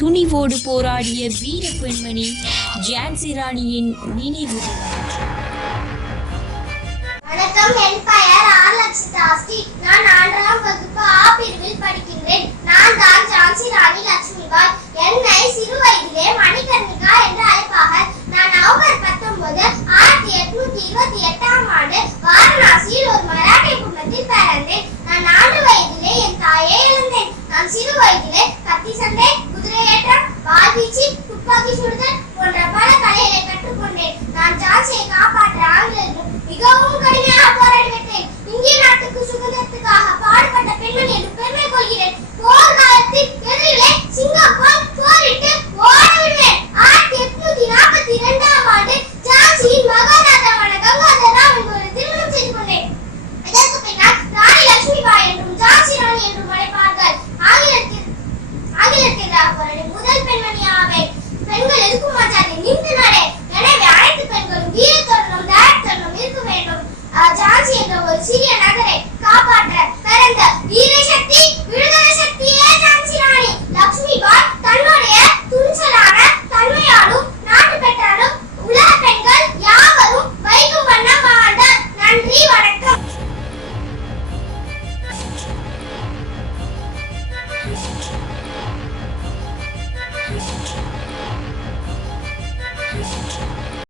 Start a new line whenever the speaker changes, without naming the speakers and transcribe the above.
துணிவோடு போராடிய வீர பெண்மணி ஜான்சி ராணியின் நினைவு.
வணக்கம் என் பெயர் ஆர்லட்சி நான் நான்காம் வகுப்பு ஆ பிரிவில் படிக்கின்றேன். நான் தான் ஜான்சி ராணி லட்சுமிபாய். என்னை சிறு போன்ற பல கலைகளை கற்றுக்கொண்டேன். நான் ஜான்சியை காப்பாற்ற மிகவும் கடுமையாக போராடிவிட்டேன் இந்திய நாட்டுக்கு சுதந்திரத்துக்காக பாடுபட்ட பெண்மணி என்று பெருமை கொள்கிறேன். எதிரிலே சிங்கப்பூர் போரிட்டு ஓடவிடுவேன் ஆயிரத்தி எட்நூத்தி நாற்பத்தி இரண்டாம் ஆண்டு ஜான்சியின் மகாராஜாவான ராவ் என்பவரை திருமணம் செய்து கொண்டேன். இதற்கு ராணி என்றும் ஜான்சி ராணி என்றும் அழைப்பார்கள். ஆங்கிலத்தில் ஆங்கிலத்தில் போராடி 而且我七点来这里